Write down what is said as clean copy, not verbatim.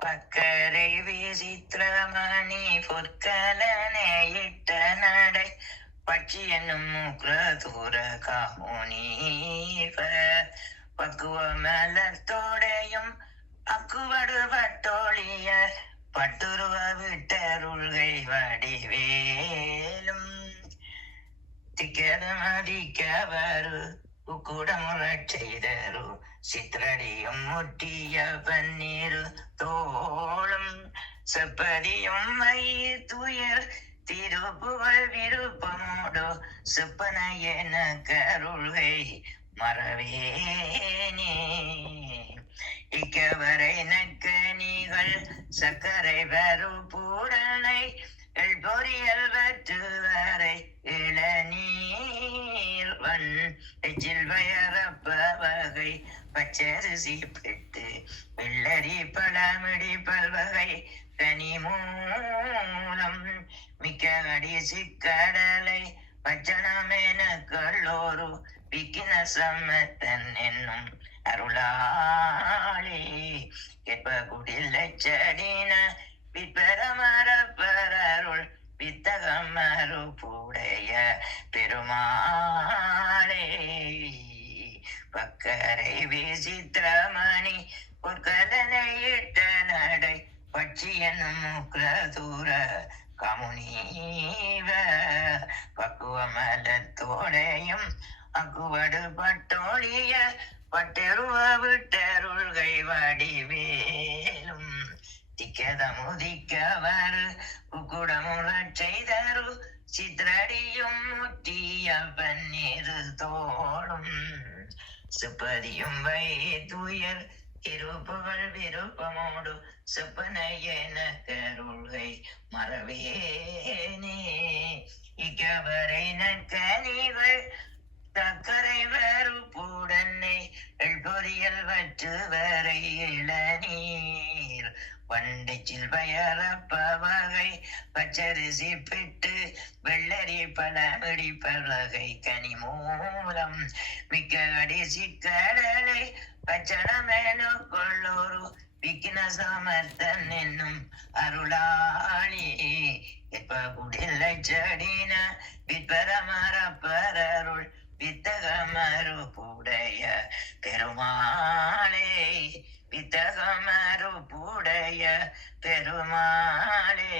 பக்கரை விசித்திரமணி பொற்கலனையிட்ட நடை பட்சி என்னும் முக்ரதூர காமுனீவ பக்குவ மலர்த்தோடையும் அக்குவடு பட்டோழிய பட்டுருவ விட்டருள்கை வடிவேலும் திக்கது மதிக்கவரு உக்குடமுறச் செய்தரு சித்திரடியும் முட்டிய பன்னீரு தோளும் செப்பதியும் மயிர் துயர் திருப்புகழ் விருப்பமோடு செப்பனையன கருள்கை மறவேனே இக்கவரை நற்கனிகள் சக்கரை வரு பூடனை பொறியல் வற்று வரை இளநீர் எச்சில் பயரப்ப வகை பச்சரிசி பெட்டு வெள்ளரி பழமிடி பல்வகை கனி மூலம் மிக்க அடிசி கடலை பச்சனமென கல்லோரு விக்கின சம்மத்தன் என்னும் அருளாளி கெப்ப குடில் செடின விற்பரமரப்பரருள் வித்தகமரு பூடைய பெருமாளே பக்கரை விசித்திரமணி பொற்கலனையிட்ட நடை பட்சி என்னும் முக்ரதூர கமுனீவ பக்குவமலத்தோடையும் அக்குவடு பட்டோழிய பட்டெருவ விட்டருள்கை வடிவேலும் திக்கதமுதிக்கவர் உக்குடமுறச் செய்தரு சித்திரடியும் முட்டிய பன்னீரு தோளும் சுப்பதியும் துயர் திருப்புகழ் விருப்பமோடு சுப்பனையன கருள்கை மறவேனே இக்கவரை நற்கனிகள் சக்கரை வரு பூடன்னை பொறியல் வற்று வரை இளநீர் வண்டிச்சில் பயரப்ப வகை பச்சரிசி பிட்டு வெள்ளரி பழமிடி பலகை கனி மூலம் மிக்க அடிசி கடலை பச்சனமேனு கொள்ளோரு விக்கின சமர்த்தன் என்னும் அருளாளி எப்ப குடில்லை செடின விற்பரமரப்பரருள் வித்தகமரு பூடைய பெருமாளே வித்தகமரு பூடைய பெருமாளே